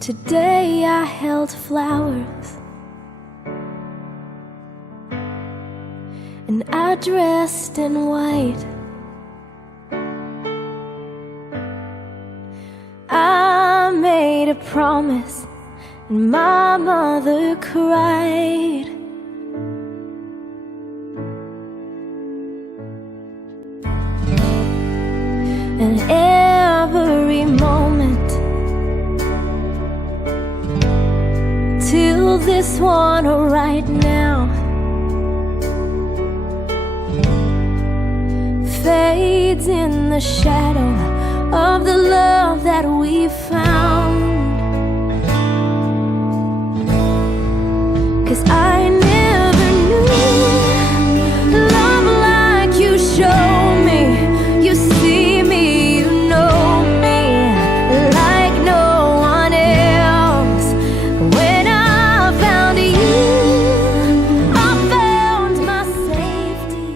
Today I held flowers and I dressed in white. I made a promise and my mother cried. And every moment till this one right now fades in the shadow of the love that we found. 'Cause I never knew love like you show me. You see me, you know me like no one else. When I found you, I found my safety.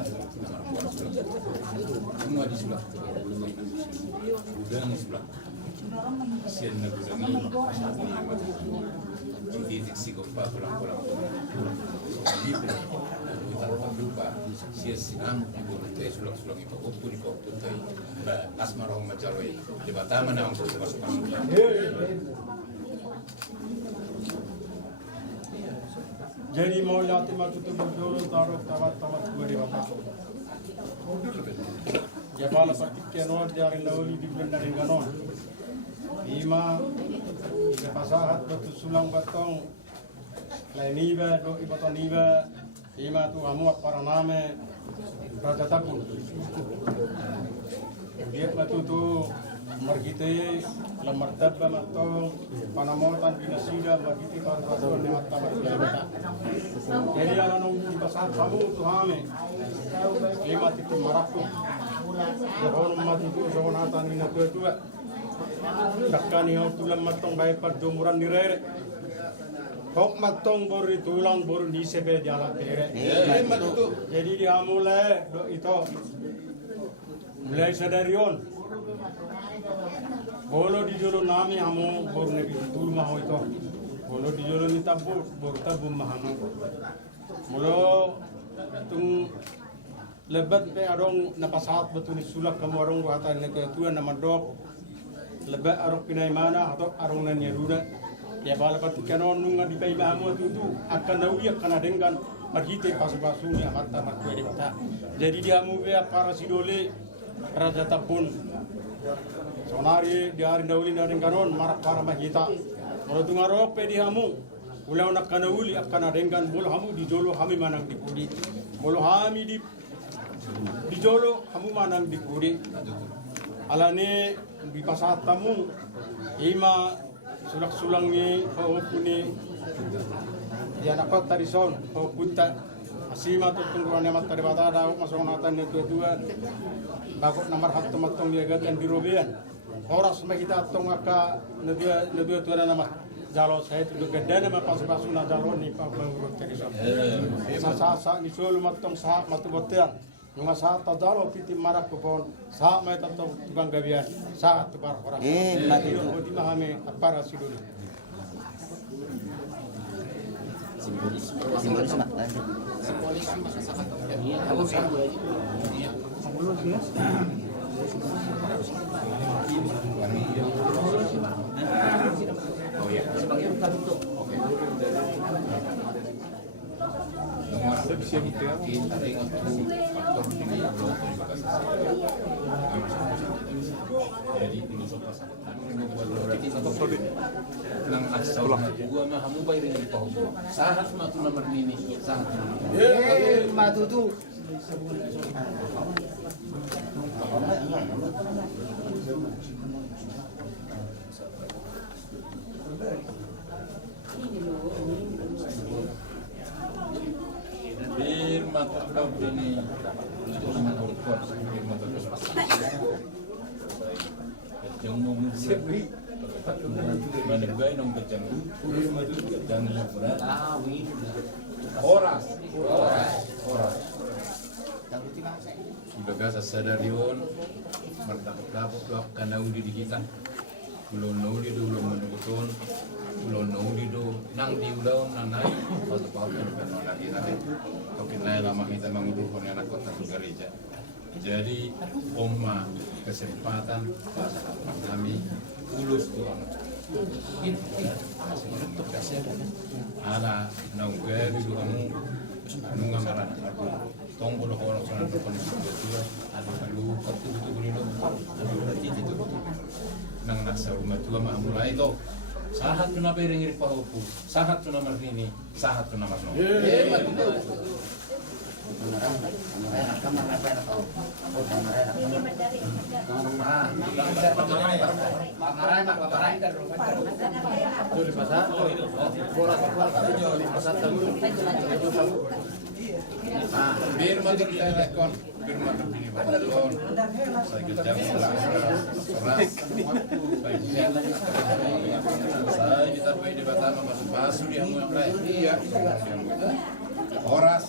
kita semua di sebelah gudang sebelah sian na gudang ini titik sikopa pulang-pulang gitu kita lupa sia sinam ibu sulang-sulang itu di kopi asmarong majaloi di Batam na ang masuk jadi mau nyati matu tu berdulu taruh tawat beri bapak. Jabala patik kenon jari lauli di bendari ganon. Ima pasahat batu sulang batong. Lain niba do ibaton niba. Ima tu amuak para name Raja Takun. Dia batu tu margite lamar dabba matong panamotan binasida margite para rasul ni matta margite. Jadi anong pasal kamu tu hame lima titik maraku. Johon mati tu johon hatan ina tua. Dakani ho tulang matong bae pardumuran nirere. Kok matong boru tulang boru di sebe jala tere. Jadi dia mulai do itu mulai sadarion. Bolo di jolo nami hamu boru nebi tur maho itu. Bolo di jolo ni tabu boru tabu mahamu. Molo tung lebat pe arong napasat betul ni sulak kamu arong wata ne ke tuan nama dok. Lebat arong pinai mana atau arong nan yeruda. Ya bala pati kanon nunga di pay mahamu tu akan nawi akan dengan magite pasu-pasu ni mata matwe di mata. Jadi dia mu be para sidole Raja Takun. Sonari diari dauli dan kanon marak para mahita. Kalau tungarok pe dihamu ulau nak kanauli akan dengan bol hamu di jolo kami manang di pudi. Bol hami di jolo kamu manang di pudi. Alane di pasat tamu ima sulak-sulangnya puni dia dapat tarison punta asima tu tungguan yang mata debata dauk masuk natan itu dua bakok nomor satu matong dia gatan di robian horas mah kita tong aka nedua tuan nama jalo saya tu gede nama pas-pasu na jalo ni pa urut tarison sa ni solo matong sa matu botian nunga sa jalo piti marak kupon sa mai tatong tukang gabian sa tu bar horas lagi di mahame para sidul simbolis mak nang nasaw gua mah hamu bay rin ito sahat matu nomor nini sahat matutu bir matu kau ini itu nama urut bir matu yang mau sebri mana gay nong kecang kecang berat horas ibaga sa sadarion martapok-tapok do kana udi di kita ulon udi do ulon manuton ulon udi do nang di ulon nanay patu-patu kana lagi nanay kapinay lama kita mangudukon anak kota gereja. Jadi Oma kesempatan kami tulus Tuhan. Ala naugari kamu nunga marana aku tonggo lo orang sana depan itu ada lu katu itu beliau ada berarti itu nang nasa rumah tua mulai itu sahat tu nabe ringir pahopu sahat tu nomor ini sahat tu nomor no. Bir mati telepon, bir mati telepon. Saya kerja saya ditapai di Batam masuk masuk dia mau yang lain. Iya. Horas.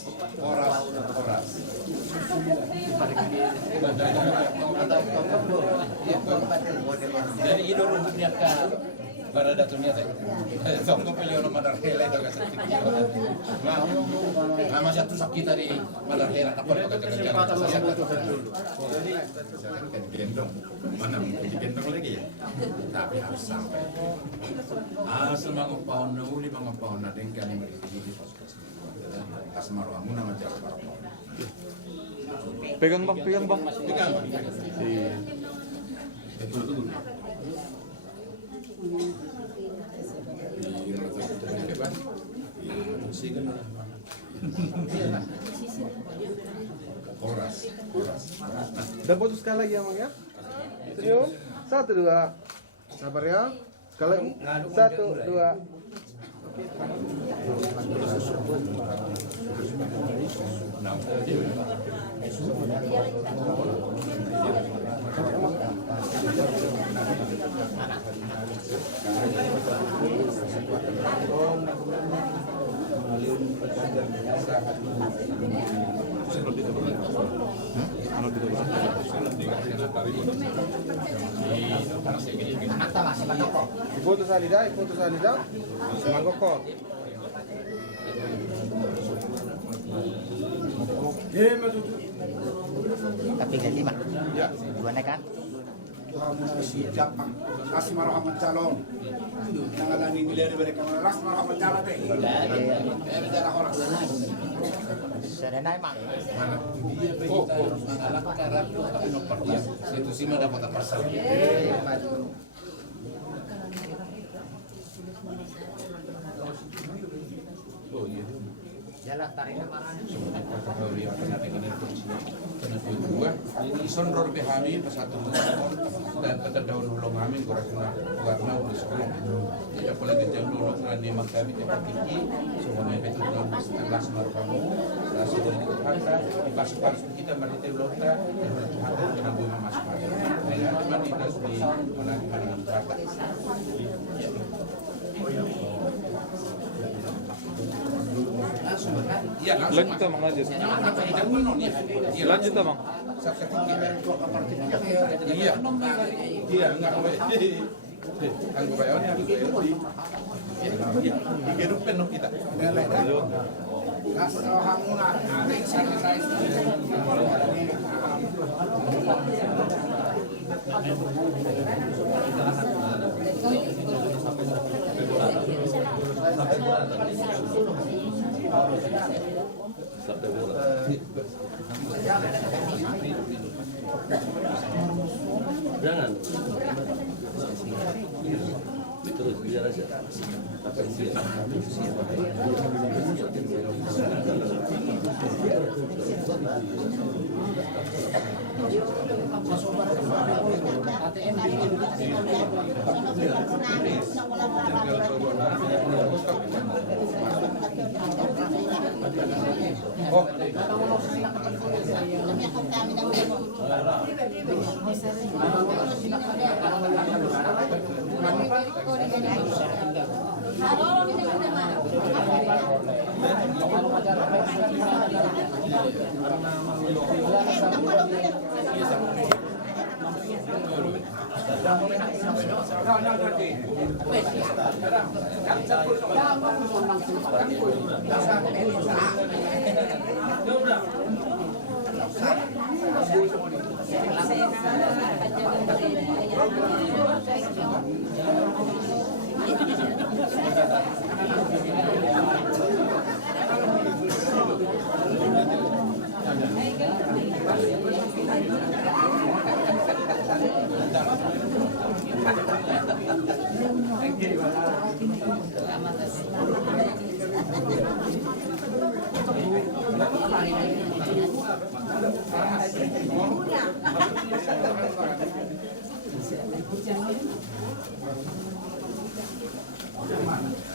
niya ka para dato niya tayo. So kung pili ono madarhela ito kasi tikyo. Nga masya tu sakita di madarhela kapag pagkakagagara sa siya. Gendong. Mana mungkin gendong lagi ya. Tapi harus sampai. Asal mga paon na uli mga paon na din kani marikili di pasukan. Asmaro amo na majaro para paon. Pegang bang. Pegang. Iya. Koras. Udah putus sekali lagi ya Mang ya? Senyum. 1, 2. Sabar ya. Sekali. 1, 2. Iputo sa halida. Sumangkok ko. Tapi ganti mah. Ya. Dua kan? Kasih marhamat calon. Nangalani nilai dari mereka ras marhamat calon teh. Bicara orang. Serena emang. Oh, anak karab tu tapi nomor dia. Itu sih mana dapat pasal. Oh iya. Jalan tariknya marah. Ini sonror behami pasatu dan pada daun ulung amin kurang warna udah sekolah. Jadi apalagi jam ulung rani makami tempat tinggi, semuanya itu daun kelas markamu, kelas dari kota, pas kita mari teolota, ada kena bumi masuk. Nah, teman kita di mana kata. Iya, Lanjut Mang, lanjut. Lanjut Mang. Iya, enggak boleh. Anggo bayo ni harus iya. Hidup penuh kita. Kasih hanguna. Jangan. Terus biar aja. Apa sih?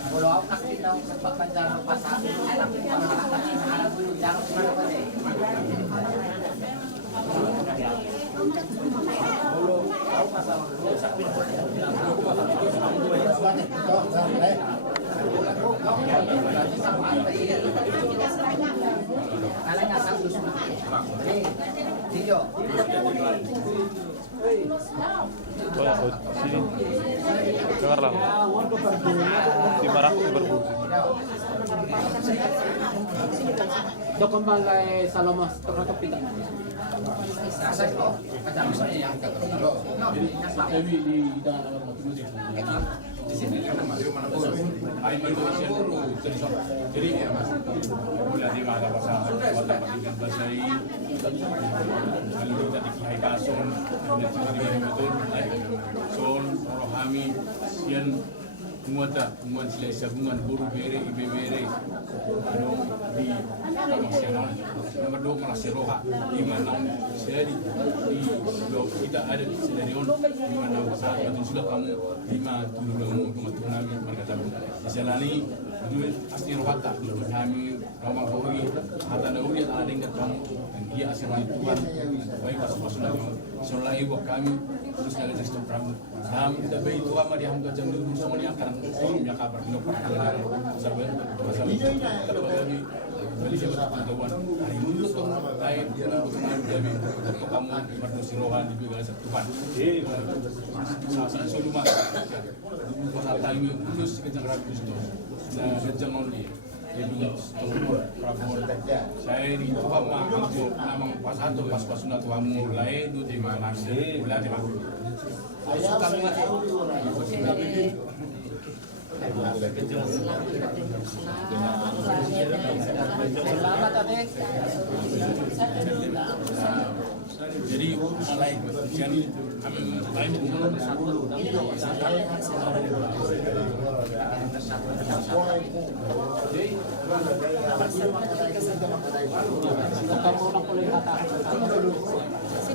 Kalau aku nak kita sebabkan jalan pasar, tapi pengalaman anak dulu jangan mana boleh. Sini. Dengarlah. Di barak berfungsi. Dok kembali Salomos terhadap kita. Jadi bulan di mana pasangan kota Pakitan Basai lalu kita dikiai kason dan di betul son rohami sian muata muan sila sabungan buru bere ibe bere ano di masyarakat nomor 2 Malaysia roha di mana seri di kita ada di Senarion di mana saat itu sudah kamu 5 tulungamu kami berkata dijalani dulu asli rohata kami ramang bori hata nauli ada dengan kamu dan dia asli Tuhan baik pas-pasuna solai buat kami terus dari sistem pramu kami tidak baik Tuhan mah dihamka jam dulu sama dia akan punya kabar di lokal sabar kami beli siapa Tuhan hari ini tuh lain untuk kami untuk kamu berdoa rohan di bawah Tuhan saat rumah kata ini khusus kencang ratus itu dan kencang only jadi Prabon saya ini Tuhan mah namang pas satu pas sunat Tuhanmu lain itu di mana sih udah di mana kami mati jadi mulai jadi kami mulai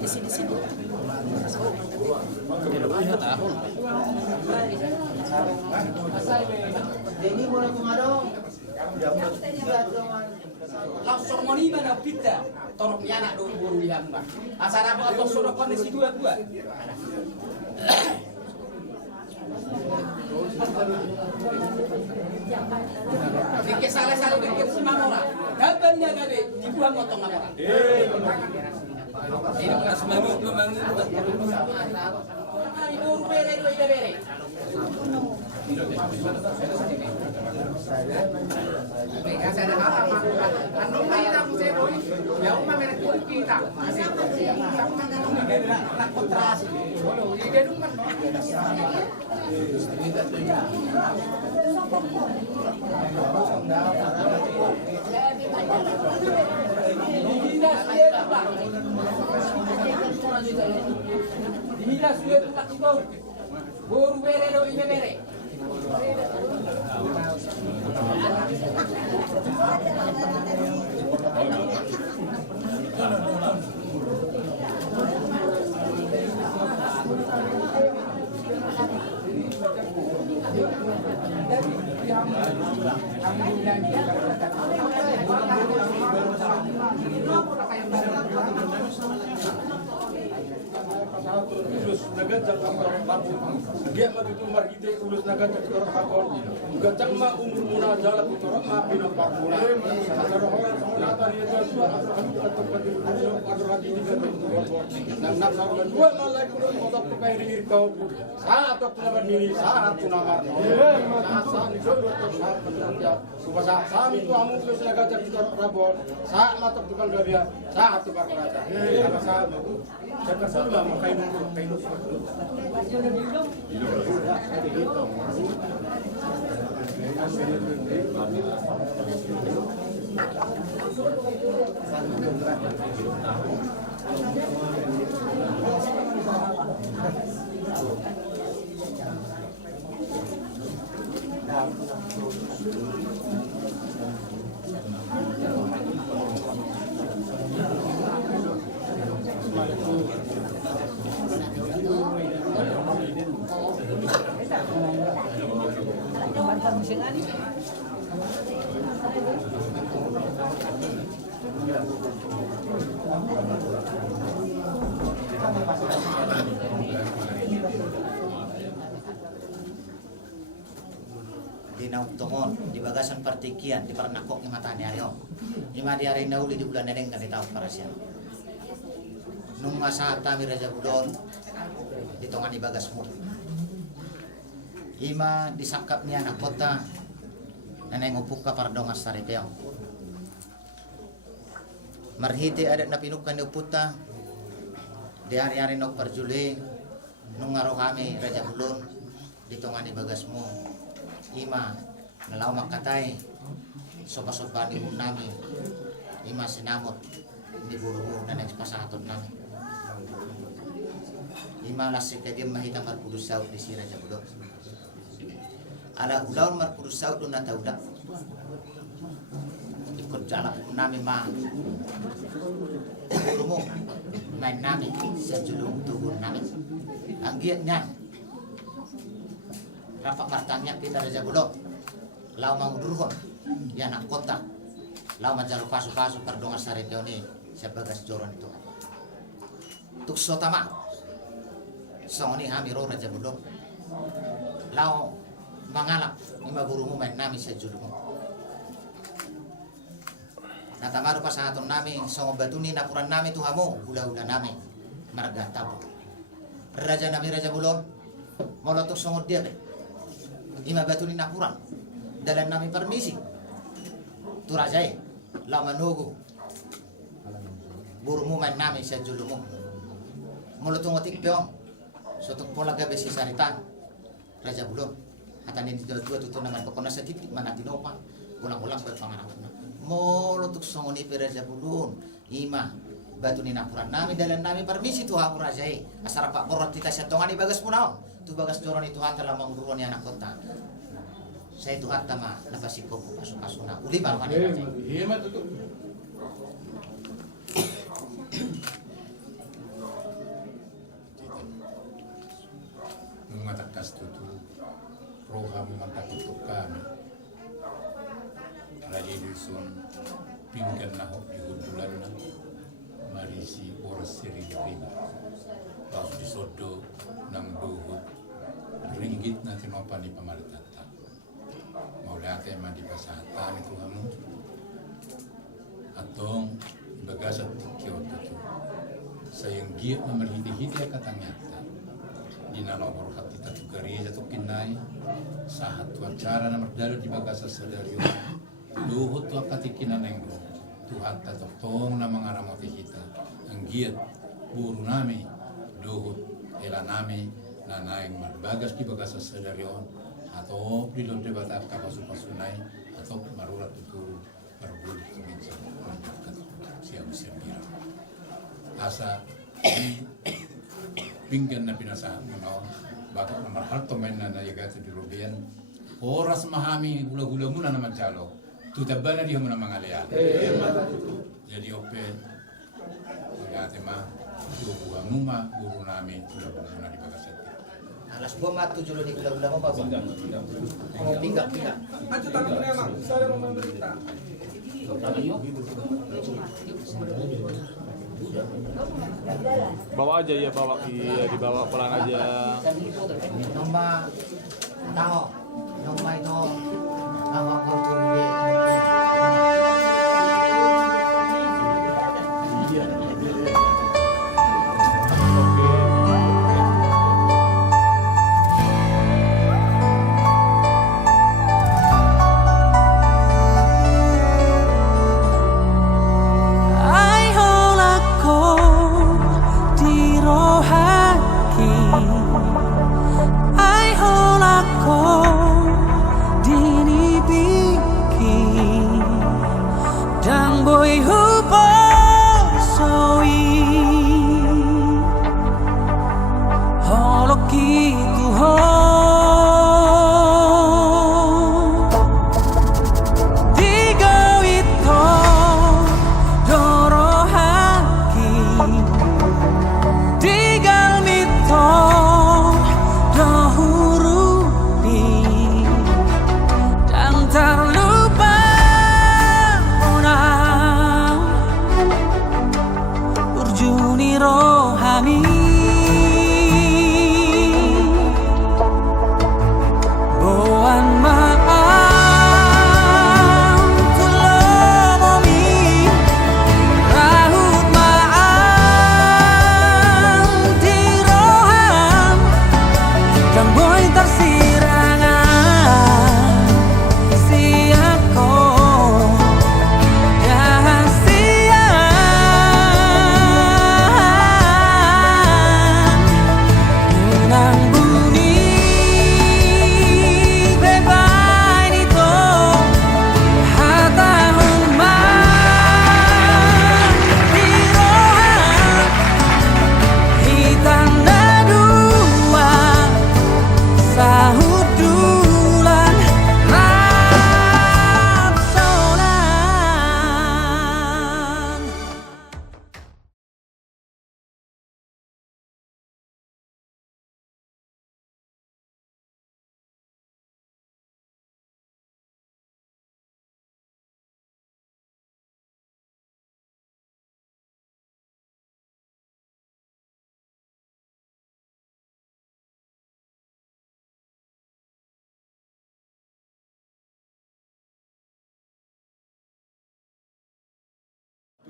Sini. Ini boleh mengadong. Langsung moni mana pita. Toroknya anak dulu buru yang mbak. Asal apa atau sudah kondisi dua. Dikit salah dikit semua orang. Kabarnya gabe dibuang motong orang. Ini bukan semangat membangun. Ibu bere. Saya ada apa? Anu mai nak sebo. Ya umma mere kita. Tak kontrasi. Ini gedung kan. Dihilas sudah tak cukup. Buru bere do ini bere. Ulus nagajak ang bakit. Dia matutu margite ulus nagajak orang takon. Gajak ma umur muna jalan itu orang ma pinapakuna. Kalau orang nata dia jual atau kadir atau lagi di kantor. Nang nak dua malai kurang mau tak pakai diri kau. Saat tu nama diri saat tu nama. Saat ni jodoh tu saat kerja. Supaya saat itu amu ulus nagajak kita rabon. Saat mata tukang kerja. Saat tu berkerja. Apa saat itu? Siapa sahaja makai dulu. Di Nautongon, di bagasan partikian, di Parnakok yang matanya ayo. Lima di hari di bulan neneng kan tahu para siapa. Nung masa kami Raja Budon, ditongani bagasmu. Ima disakap ni anak kota nanay ngupuka pardongas saripeo. Marhiti adat na pinukan ni uputa di hari-hari nok perjuli nung ngaro kami Raja Bulon ditongani bagasmu. Ima nalaw makatay sopa-sopa ni nami. Ima sinamot ni buru-buru nanay pasaton nami. Ima lasik kaya mahita marpudus saud di si Raja Bulon. Ala ulaw marpudus saud doon natauda. Ikut jalan nami ma buru mo main nami sa julung tugon nami. Ang giat niya rapat kartanya kita Raja Bulon. Lau mangudurhon ya anak kota. Lau majaro pasu-pasu pardongas saripeo ni sa bagas joron itu. Tukso tama. Songoni hamiro Raja Bulon. Lau mangalap lima burumu main nami sa julung. Natamaru pasahaton nami songo batuni napuran nami tuhamu ula-ula nami marga tabu. Raja nami Raja Bulon molotok songo dia ima batuni napuran dalam nami permisi tu rajai lau manugu burumu main nami sa julumu molotok ngotik peong sotok pola gabe si saritan Raja Bulon hatanin di dua tutu naman kokona sa titik mana tinopa ulang-ulang berpangarap molotok songoni Raja Bulon ima batu ni napuran nami dalam nami permisi tu hamu rajai asara pak borot kita setongani bagas punaon tu bagas joron itu hata lamang duron anak kota saya tu hata ma lapasiko pasuk-pasuna uli balkan Hemat itu. Mengatakan tutu roham mantakutuk kami. Raja dusun pinggan nahok di bulan marisi oras siri riba. Pas disodo nang dohut ringgit nanti nopa di pamaritata. Mau lihat emang di pasatan itu kamu atau bagasat Kyoto tu. Sayang giat memerhidi-hidi kata nyata. Di nalor hati tatu gereja tu kinai sahat tu acara nomor dalu di bagasat sadario. Luhut tu akatikinan engro. Tuhan tatap tong na mga ramoti kita. Ang giat buru nami luhut ela nami na naing marbagas di bagasat sadario atau di lode batak kapasu-pasunay atau marurat tuturu berbulu keminsan mendekat siang-siang birang. Asa di pinggan na pinasa munaw bakit na marharto main na nayagati di Rubian oras mahami hula-hula muna naman calo tutabana dia muna mga leal jadi ope nagate ma buruha muma buru nami tulabang muna di bagasat alas gua mah tujuh di gula-gula mau bagus mau pinggak Acu tapi memang saya mau memerintah. Bawa aja ya, bawa iya dibawa pulang aja. nomba tahu nomba itu awak kau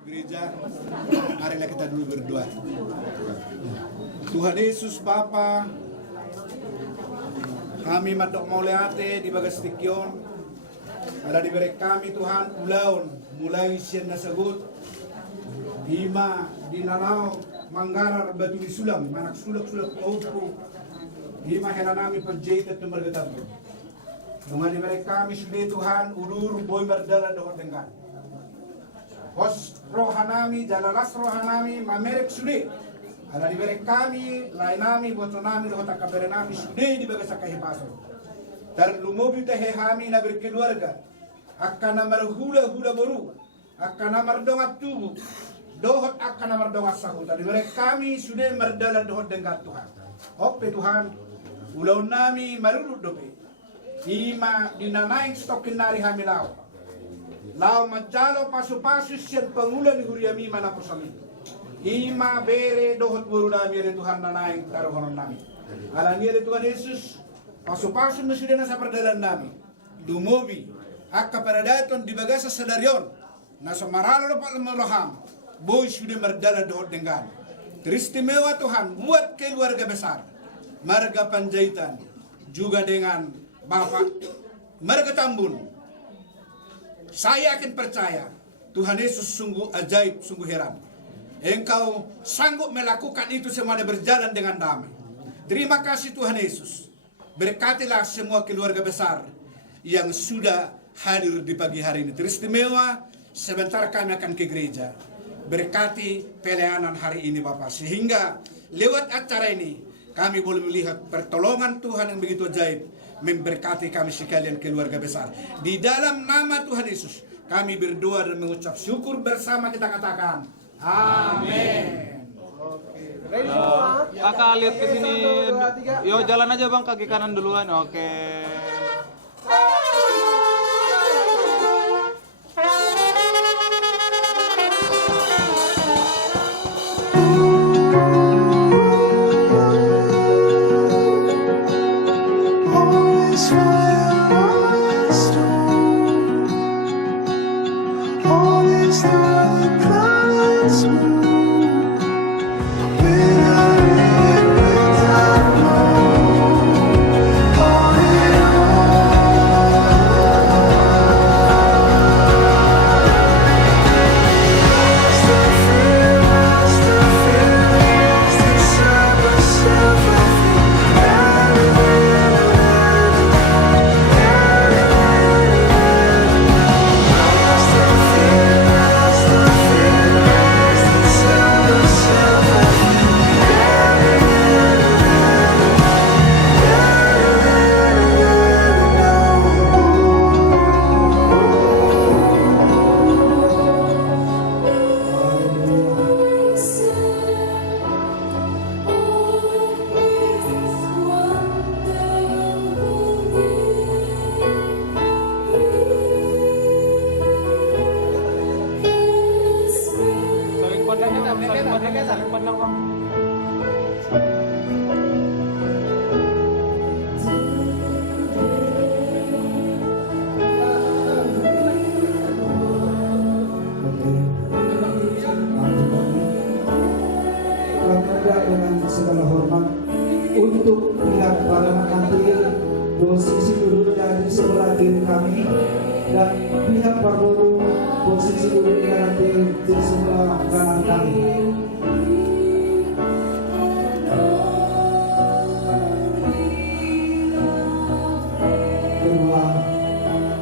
gereja, marilah kita dulu berdoa. Tuhan Yesus Bapa, kami madok mauleate di bagas tikyon, ada diberi kami Tuhan ulaun, mulai sian nasagut, hima di nanau manggarar batu di sulam, manak sulak-sulak paupu, hima heranami penjahit at tumargatang. Tunga diberi kami sudah Tuhan, ulur boy berdala doa dengan. Hos rohanami, jalalas rohanami, mamerek sude. Ada diberi kami, lainami, botonami, dohota kaberenami, sude di bagas kahipaso. Dan lumobi tehehami na berkeluarga. Akan namar hula-hula baru. Akan namar dongat tubuh. Dohot akan namar dongat sahut. Ada diberi kami, sude merdala dohot dengan Tuhan. Ope Tuhan, ulau nami marurut dope. Ima dinanaing stokin nari hamilau. Lau majalo pasu-pasu siat pangulan di huriami mana persami. Ima bere dohot buru nami ada Tuhan nanaing taruhonon nami. Alani ada Tuhan Yesus pasu-pasu sudah nasa perdalan nami. Dumobi akka paradaton di bagasa sadarion nasa maralo pak lemolaham. Boy sudah merdala dohot dengan. Teristimewa Tuhan buat keluarga besar. Marga Panjaitan juga dengan Bapak Marga Tambun. Saya akan percaya Tuhan Yesus sungguh ajaib, sungguh heran. Engkau sanggup melakukan itu semuanya berjalan dengan damai. Terima kasih Tuhan Yesus. Berkatilah semua keluarga besar yang sudah hadir di pagi hari ini. Teristimewa, sebentar kami akan ke gereja. Berkati pelayanan hari ini Bapak. Sehingga lewat acara ini kami boleh melihat pertolongan Tuhan yang begitu ajaib. Memberkati kami sekalian keluarga besar. Di dalam nama Tuhan Yesus kami berdoa dan mengucap syukur bersama, kita katakan amin. Kakak lihat ke sini. Yo jalan aja Bang, kaki kanan duluan. Oke. Dengan segala hormat untuk pihak para pengantin, posisi duduknya di sebelah kiri kami, dan pihak Pak Guru posisi duduknya nanti di sebelah kanan kami. Kedua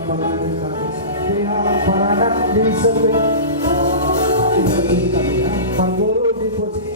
pengantin kami, pihak para anak di sebelah kiri kami, Pak Guru di posisi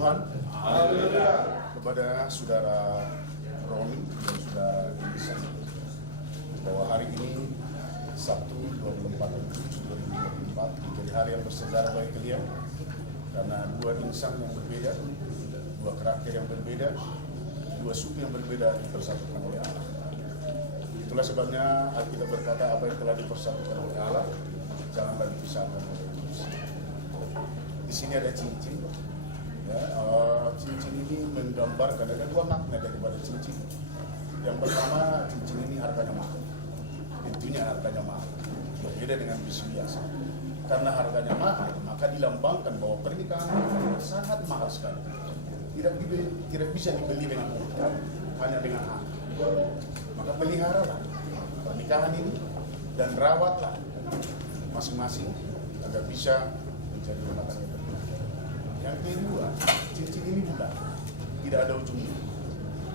Tuhan. Kepada saudara Roni dan saudara Indonesia, bahwa hari ini Sabtu 24 Agustus 2024 menjadi hari yang bersejarah bagi kalian, karena dua insan yang berbeda, dua karakter yang berbeda, dua suku yang berbeda dipersatukan oleh Allah. Itulah sebabnya Alkitab berkata, apa yang telah dipersatukan oleh Allah janganlah dipisahkan oleh manusia. Di sini ada cincin. Ya, cincin ini menggambarkan, ada dua makna daripada cincin. Yang pertama, cincin ini harganya mahal. Tentunya harganya mahal. Berbeda dengan bisu biasa. Karena harganya mahal, maka dilambangkan bahwa pernikahan sangat mahal sekali. Tidak bisa dibeli dengan uang, hanya dengan hak. Maka peliharalah pernikahan ini dan rawatlah masing-masing agar bisa menjadi rumah tangga. Yang kedua, cincin ini bulat, tidak ada ujungnya.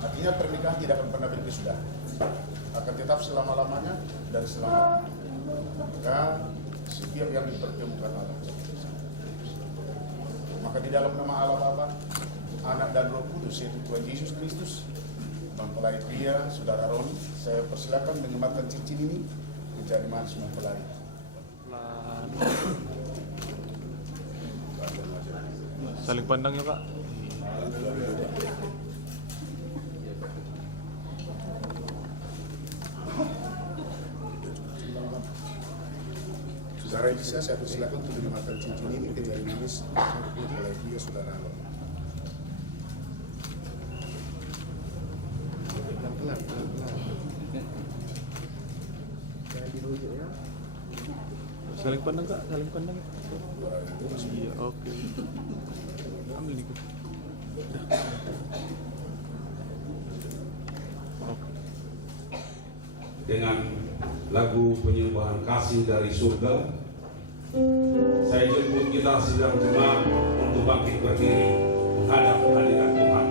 Artinya pernikahan tidak akan pernah berkesudahan, akan tetap selama-lamanya dan selama-lamanya. Maka setiap yang dipertemukan Allah. Maka di dalam nama Allah Bapa, Anak dan Roh Kudus, yaitu Tuhan Yesus Kristus, mempelai pria, saudara Roni, saya persilakan mengematkan cincin ini menjadi manis mempelai. Saling pandang ya Pak. Saudara Elisa, saya persilakan untuk mengematkan cincin ini ke jari manis mempelai pria, saudara Roni. Pelan-pelan. Jangan dirujuk ya. Saling pandang Kak, saling pandang. Iya, oke. Ambil nih. Dengan lagu penyembahan kasih dari surga, saya jemput kita sidang jemaat untuk bangkit berdiri menghadap hadirat Tuhan.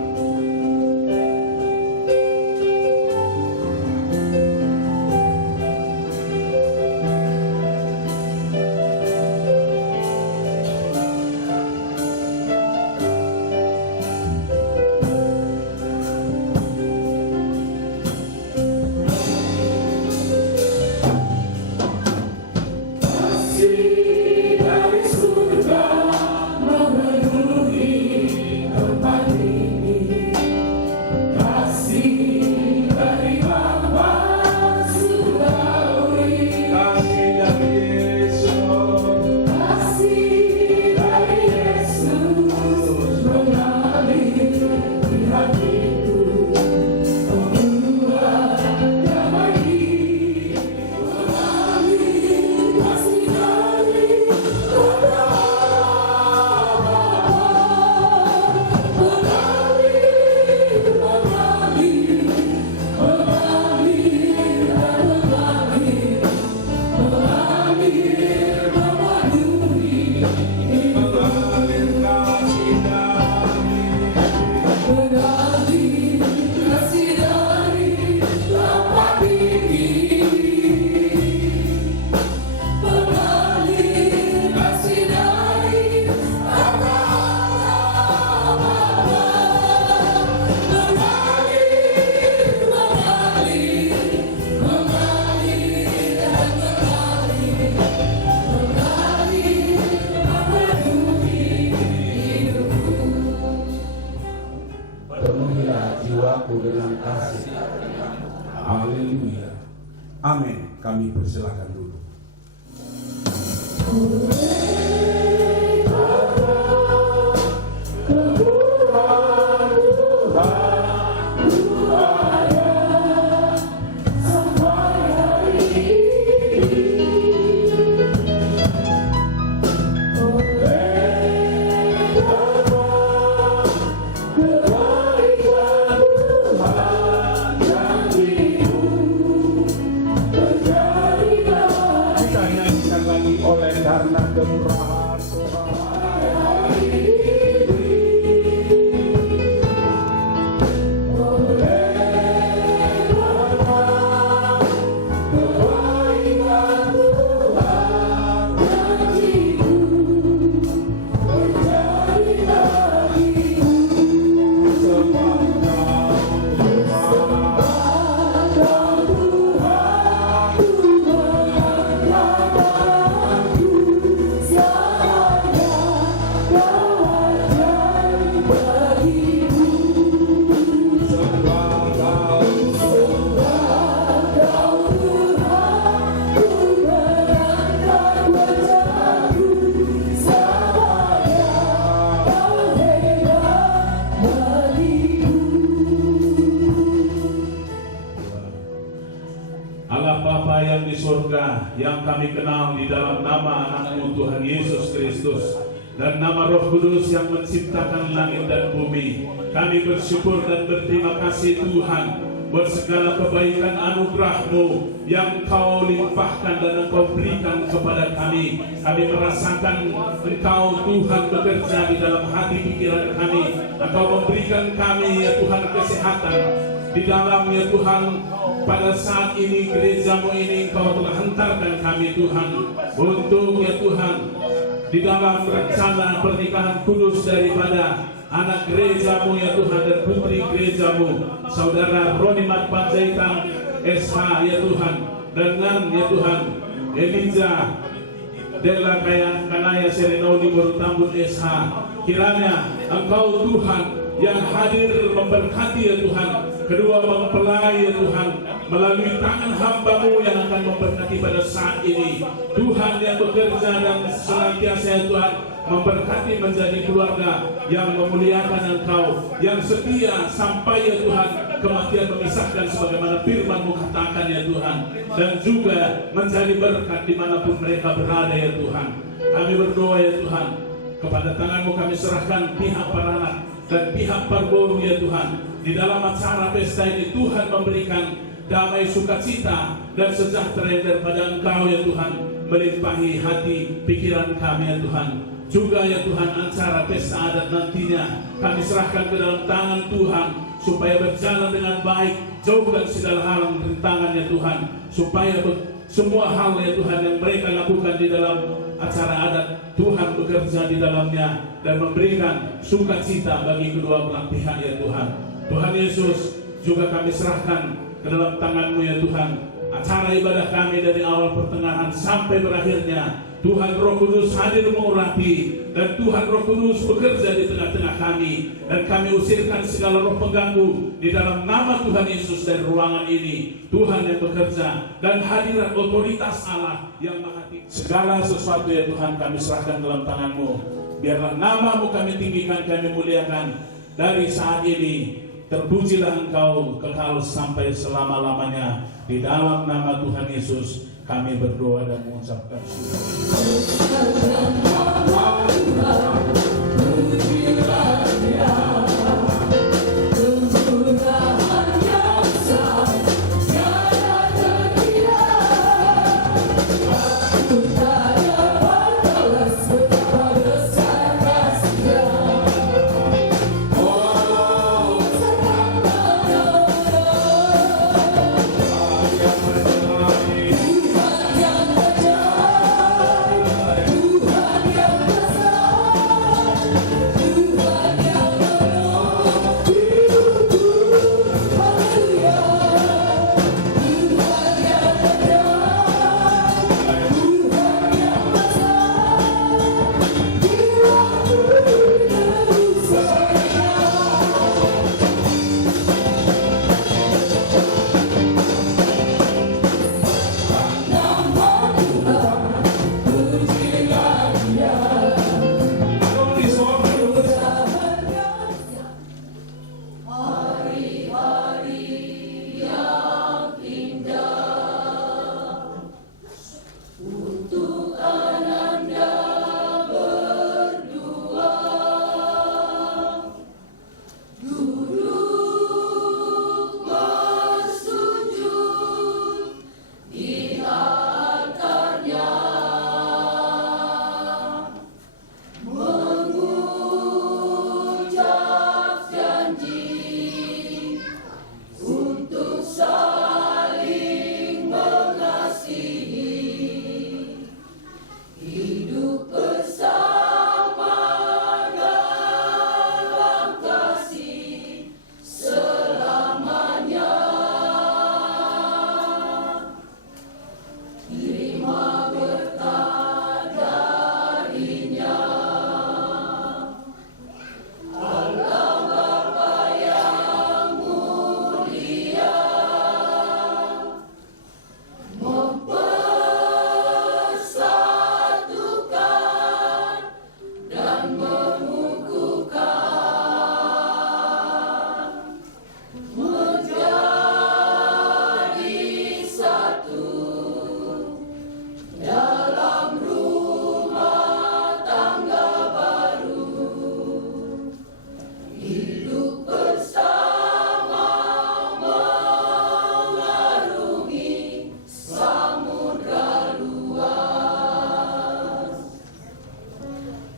Haleluya. Amin. Kami persilakan dulu. Karena Yesus Kristus dan nama Roh Kudus yang menciptakan langit dan bumi. Kami bersyukur dan berterima kasih Tuhan buat segala kebaikan anugerah-Mu yang Kau limpahkan dan Engkau berikan kepada kami. Kami merasakan Engkau Tuhan bekerja di dalam hati pikiran kami. Engkau memberikan kami ya Tuhan kesehatan di dalam ya Tuhan. Pada saat ini gereja-Mu ini Engkau telah hantarkan kami Tuhan untuk ya Tuhan di dalam rencana pernikahan kudus daripada anak gereja-Mu ya Tuhan dan putri gereja-Mu Saudara Ronimat Panjaitan SH ya Tuhan dengan ya Tuhan Elijah Dela Kanaya Serenaudi Baru Tambun SH. Kiranya Engkau Tuhan yang hadir memberkati ya Tuhan kedua mempelai ya Tuhan melalui tangan hamba-Mu yang akan memberkati pada saat ini. Tuhan yang bekerja dan senantiasa ya Tuhan memberkati menjadi keluarga yang memuliakan Engkau, yang setia sampai ya Tuhan kematian memisahkan sebagaimana firman-Mu katakan ya Tuhan, dan juga menjadi berkat dimanapun mereka berada ya Tuhan. Kami berdoa ya Tuhan, kepada tangan-Mu kami serahkan pihak para anak dan pihak parboru ya Tuhan. Di dalam acara pesta ini Tuhan memberikan damai sukacita dan sejahtera daripada Engkau ya Tuhan melimpahi hati pikiran kami ya Tuhan. Juga ya Tuhan acara pesta adat nantinya kami serahkan ke dalam tangan Tuhan supaya berjalan dengan baik, jauhkan segala hal rintangan ya Tuhan, supaya semua hal ya Tuhan yang mereka lakukan di dalam acara adat Tuhan bekerja di dalamnya dan memberikan sukacita bagi kedua belah pihak ya Tuhan. Tuhan Yesus juga kami serahkan ke dalam tangan-Mu ya Tuhan acara ibadah kami dari awal pertengahan sampai berakhirnya. Tuhan Roh Kudus hadir mengurapi dan Tuhan Roh Kudus bekerja di tengah-tengah kami, dan kami usirkan segala roh pengganggu di dalam nama Tuhan Yesus dari ruangan ini. Tuhan yang bekerja dan hadirat otoritas Allah yang maha tinggi. Segala sesuatu ya Tuhan kami serahkan dalam tangan-Mu. Biarlah nama-Mu kami tinggikan, kami muliakan dari saat ini. Terpujilah Engkau kekal sampai selama-lamanya. Di dalam nama Tuhan Yesus kami berdoa dan mengucapkan Tuhan yang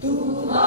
Hidup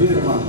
firman.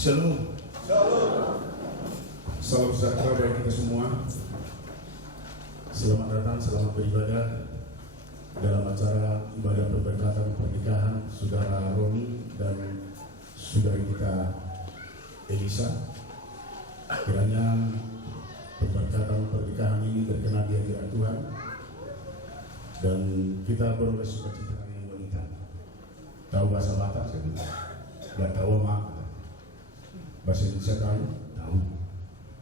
Shalom. Salam sejahtera bagi kita semua. Selamat datang, selamat beribadah dalam acara ibadah berberkatan pernikahan Saudara Roni dan saudari kita Elisa. Kiranya berberkatan pernikahan ini berkenan di hadirat Tuhan dan kita beroleh sukacita yang wanita. Tahu bahasa Batak saya bilang? Gak tahu apa? Bahasa Indonesia tahu? Tahu.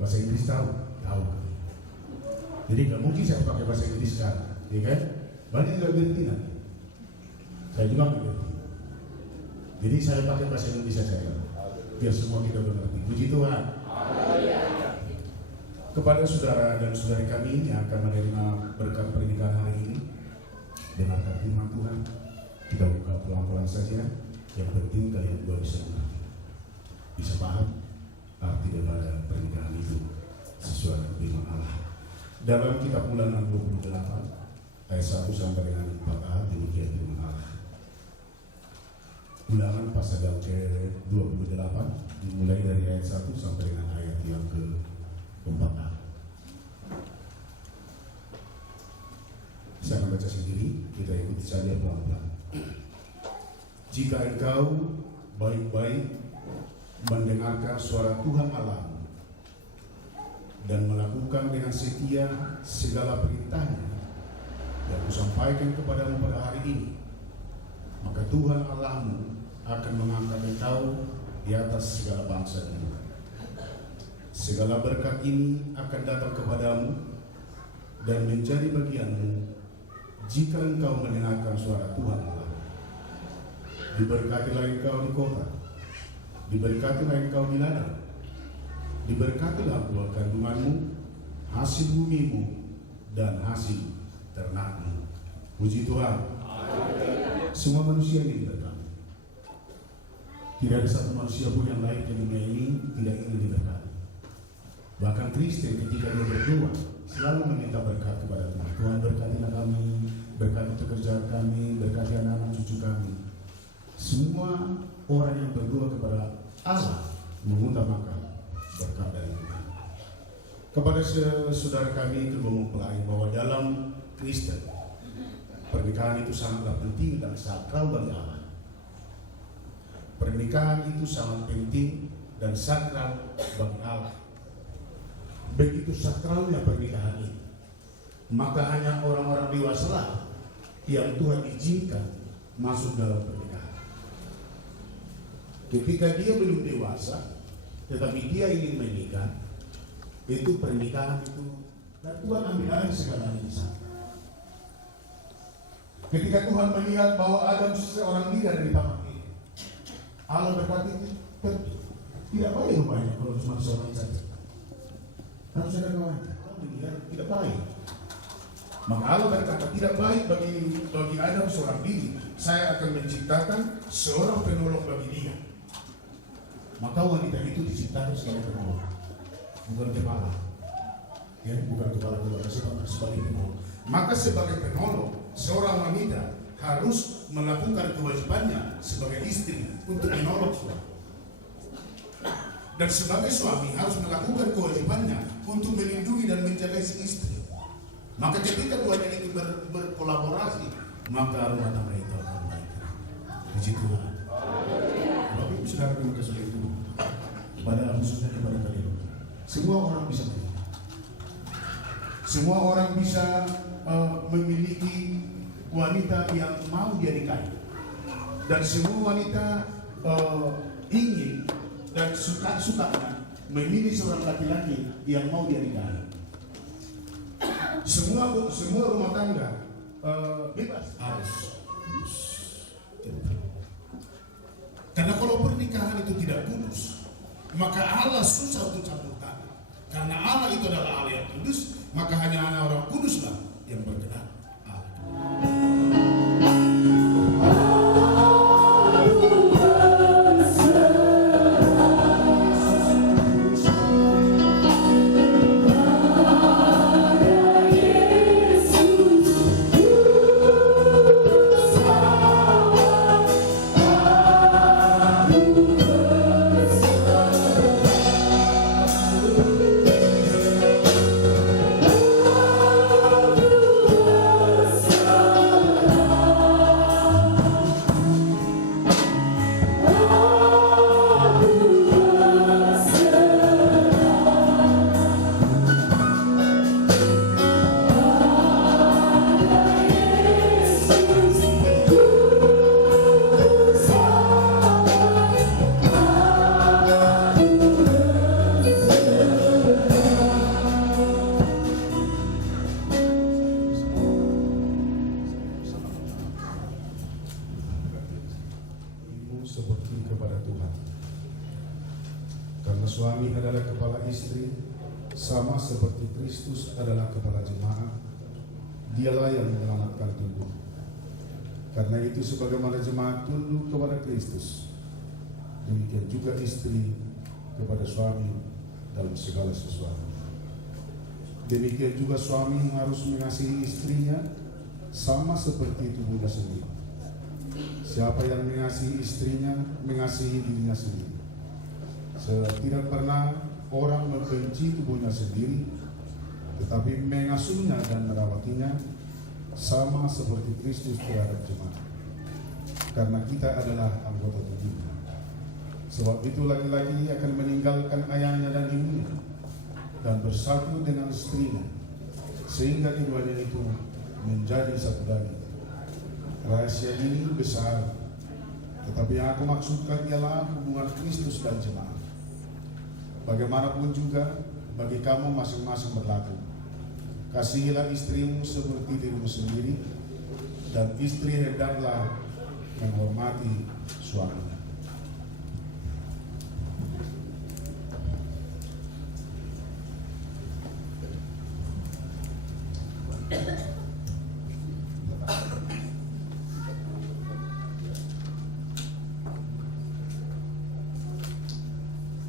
Bahasa Inggris tahu? Tahu. Jadi nggak mungkin saya pakai bahasa Inggris sekarang, ya kan? Banyak yang nggak ngerti nanti. Saya juga nggak ngerti. Jadi saya pakai bahasa Indonesia saya, biar semua kita mengerti. Puji Tuhan. Kepada saudara dan saudari kami yang akan menerima berkat pernikahan hari ini, dengarkan firman Tuhan. Kita buka pelan-pelan saja. Yang penting kalian berdua bisa paham arti daripada pernikahan itu sesuai dengan firman Allah. Dalam kitab Ulangan 28 ayat 1 sampai dengan 4a demikian firman Allah. Ulangan pasal yang ke-28 dimulai dari ayat 1 sampai dengan ayat yang ke-4a. Saya akan baca sendiri, kita ikuti saja pelan-pelan. Jika engkau baik-baik mendengarkan suara Tuhan Allah dan melakukan dengan setia segala perintahnya yang kusampaikan kepadamu pada hari ini, maka Tuhan Allahmu akan mengangkat engkau di atas segala bangsa ini. Segala berkat ini akan datang kepadamu dan menjadi bagianmu jika engkau mendengarkan suara Tuhan Allah. Diberkatilah engkau di kota, diberkatilah engkau di ladang, diberkatilah buah kandunganmu, hasil bumimu, dan hasil ternakmu. Puji Tuhan. Semua manusia ini diberkati. Tidak ada satu manusia pun yang lain di dunia ini tidak ingin diberkati. Bahkan Kristen ketika dia berdoa selalu meminta berkat kepada Tuhan. Tuhan berkatilah kami, berkati pekerjaan kami, berkati anak-anak cucu kami. Semua orang yang berdoa kepada Allah mengutamakan berkat dari Tuhan. Kepada saudara kami kedua mempelai bahwa dalam Kristen pernikahan itu sangatlah penting dan sakral bagi Allah. Pernikahan itu sangat penting dan sakral bagi Allah. Begitu sakralnya pernikahan ini, maka hanya orang-orang dewasa lah yang Tuhan izinkan masuk dalam pernikahan. Ketika dia belum dewasa, tetapi dia ingin menikah, itu pernikahan itu, dan Tuhan ambil alih segalanya di sana. Ketika Tuhan melihat bahwa Adam seorang diri dari taman ini, Allah berkata tidak baik rupanya kalau cuma seorang saja. Harus ada kawan. Allah melihat tidak baik. Maka Allah berkata tidak baik bagi Adam seorang diri. Saya akan menciptakan seorang penolong bagi dia. Maka wanita itu diciptakan sebagai penolong, bukan kepala. Ya, bukan kepala keluarga, sebagai penolong. Maka sebagai penolong, seorang wanita harus melakukan kewajibannya sebagai istri untuk menolong suami. Dan sebagai suami harus melakukan kewajibannya untuk melindungi dan menjaga si istri. Maka ketika duanya itu berkolaborasi, maka rumah tangga itu akan baik. Puji Tuhan. Bapak Ibu Saudara yang kasih itu, pada khususnya kepada kalian, semua orang bisa menikah. Semua orang bisa memiliki wanita yang mau dia nikahi, dan semua wanita ingin dan suka-sukanya memilih seorang laki-laki yang mau dia nikahi. Semua rumah tangga bebas harus. Karena kalau pernikahan itu tidak kudus, maka Allah susah untuk campur tangan. Karena Allah itu adalah Allah yang kudus, maka hanya orang kuduslah yang berkenan. Suami adalah kepala istri, sama seperti Kristus adalah kepala jemaat. Dialah yang menyelamatkan tubuh. Karena itu sebagaimana jemaat tunduk kepada Kristus, demikian juga istri kepada suami dalam segala sesuatu. Demikian juga suami harus mengasihi istrinya sama seperti tubuhnya sendiri. Siapa yang mengasihi istrinya, mengasihi dirinya sendiri. Tidak pernah orang membenci tubuhnya sendiri, tetapi mengasuhnya dan merawatinya sama seperti Kristus terhadap jemaat. Karena kita adalah anggota tubuhnya. Sebab itu laki-laki akan meninggalkan ayahnya dan ibunya dan bersatu dengan istrinya, sehingga keduanya itu menjadi satu daging. Rahasia ini besar, tetapi yang aku maksudkan ialah hubungan Kristus dan jemaat. Bagaimanapun juga bagi kamu masing-masing berlaku. Kasihilah istrimu seperti dirimu sendiri, dan istri hendaklah menghormati suaminya.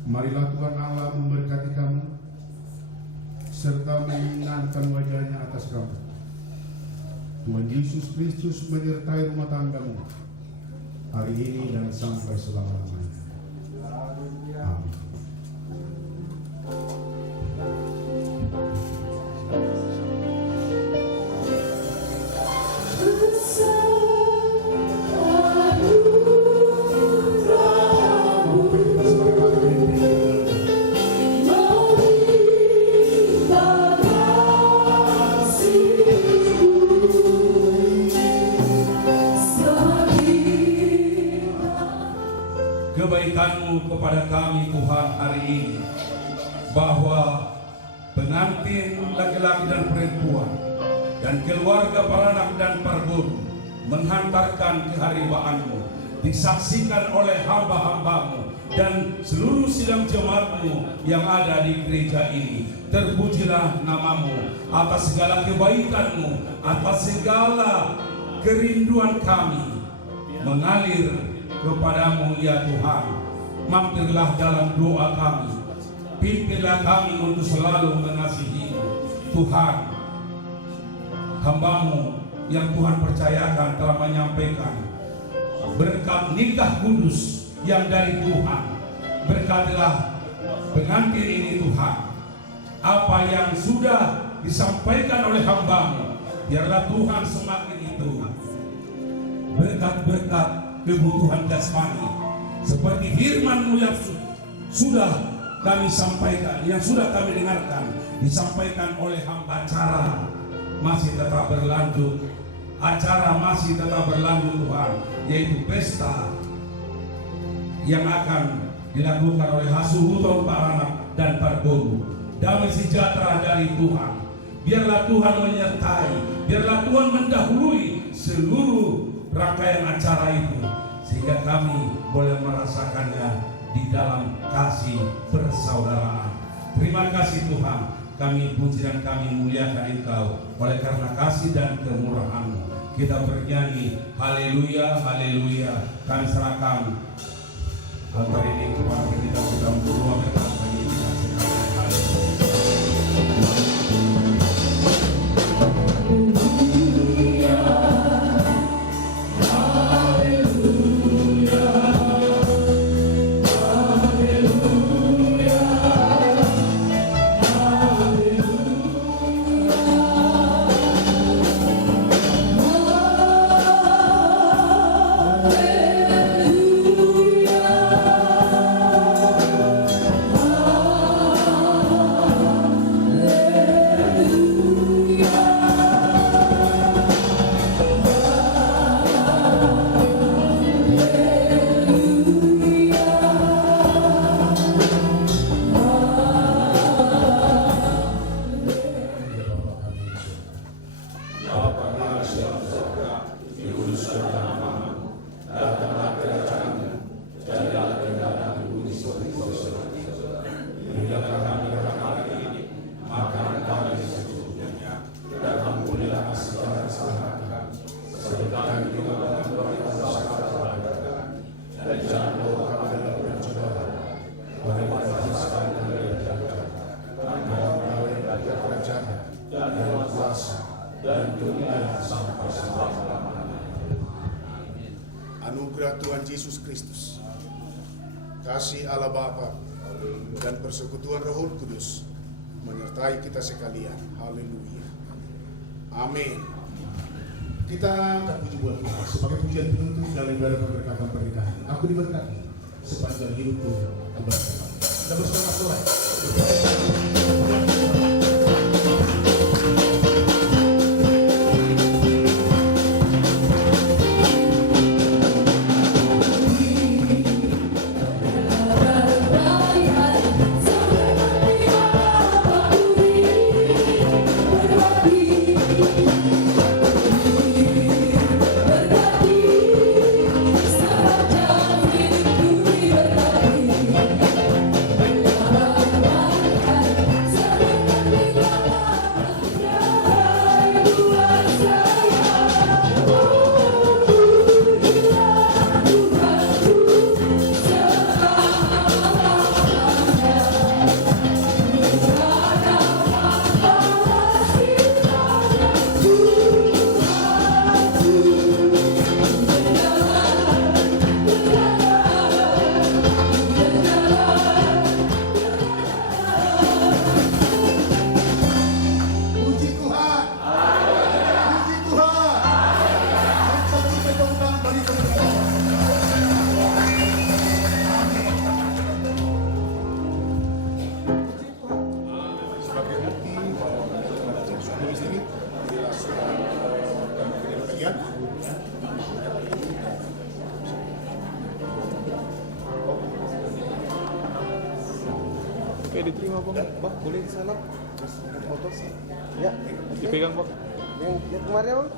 Marilah Tuhan Allah memberkati kamu serta menyinarkan wajahnya atas kamu. Tuhan Yesus Kristus menyertai rumah tanggamu hari ini dan sampai selama-lamanya. Amin. Kebaikan-Mu kepada kami Tuhan hari ini, bahwa pengantin laki-laki dan perempuan dan keluarga beranak dan berburu menghantarkan kehariban-Mu disaksikan oleh hamba-hamba-Mu dan seluruh sidang jemaat-Mu yang ada di gereja ini. Terpujilah nama-Mu atas segala kebaikan-Mu, atas segala kerinduan kami mengalir kepadamu ya Tuhan. Mampirlah dalam doa kami, pimpinlah kami untuk selalu mengasihi Tuhan. Hamba-Mu yang Tuhan percayakan telah menyampaikan berkat nikah kudus yang dari Tuhan. Berkatilah pengantin ini Tuhan, apa yang sudah disampaikan oleh hamba-Mu, biarlah Tuhan semakin itu berkat-berkat kebutuhan jasmani seperti firman-Mu yang sudah kami sampaikan, yang sudah kami dengarkan, disampaikan oleh hamba. Acara masih tetap berlanjut, Tuhan, yaitu pesta yang akan dilakukan oleh Hasuhuton Paranak dan Parboru. Damai sejahtera dari Tuhan, biarlah Tuhan menyertai, biarlah Tuhan mendahului seluruh rangkaian acara itu, sehingga kami boleh merasakannya di dalam kasih persaudaraan. Terima kasih Tuhan, kami puji dan kami muliakan Engkau oleh karena kasih dan kemurahan-Mu. Kita bernyanyi haleluya, haleluya. Kami serahkan altar ini kepada kita dalam berdoa berkat bagi kita sekalian. Anugerah Tuhan Yesus Kristus, kasih Allah Bapa, dan persekutuan Roh Kudus menyertai kita sekalian. Haleluya. Amin. Kita puji buat Tuhan sebagai pujian penutup dalam ibadah pemberkatan pernikahan. Aku diberkati sepanjang hidupku keberkatan. Kita bersama-sama. Oke, diterima Bang. Bang, boleh di sana? Terus foto. Ya, dipegang Bang. Yang lihat kemarin Bang,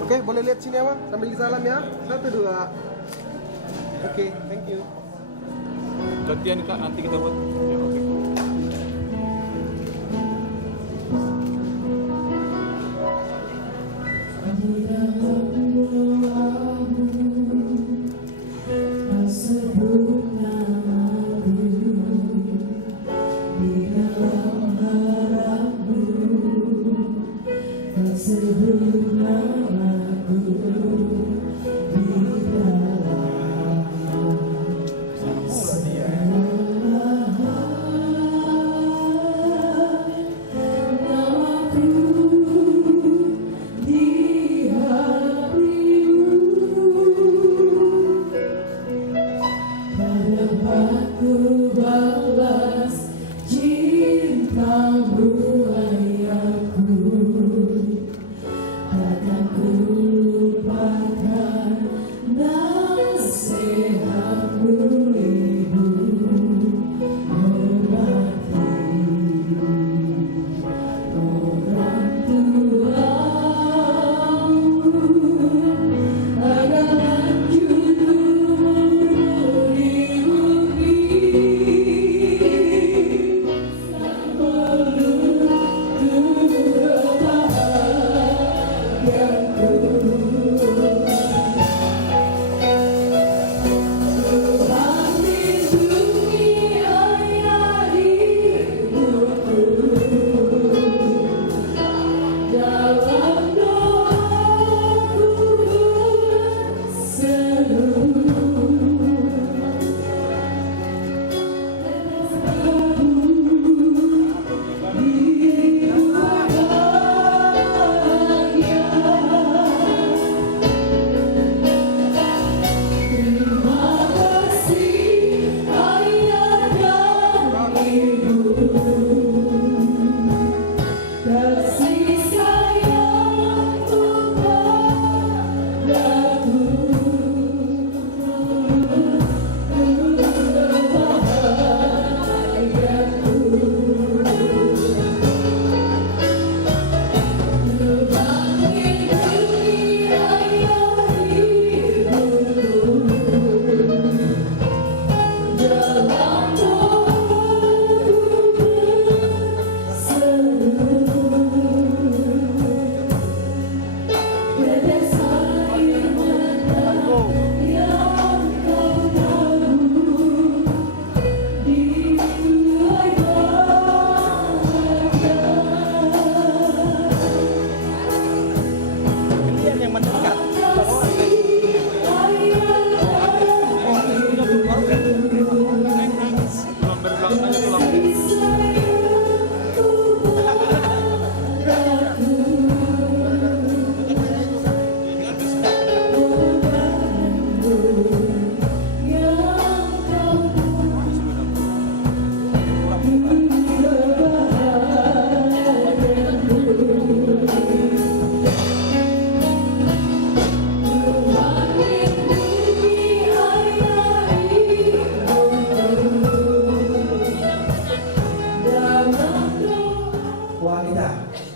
Oke, boleh lihat sini ya Bang, sambil disalam ya. 1, 2. Oke, thank you. Gantian Kak, nanti kita buat. Ya, oke. Sebut nama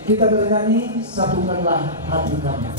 Kita bernyanyi, satukanlah hati kami.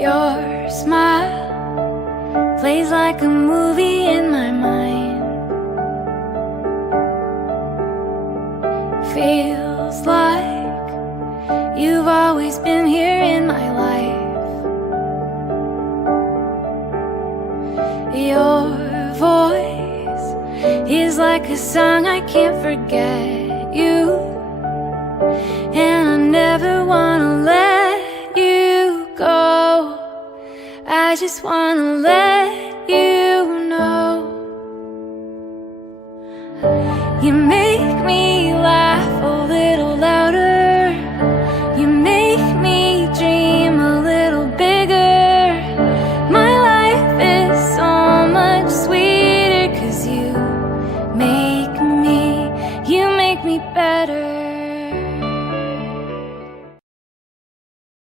Your smile plays like a movie in my mind. Feels like you've always been here in my life. Your voice is like a song I can't forget you, and I never wanna let you go. I just wanna let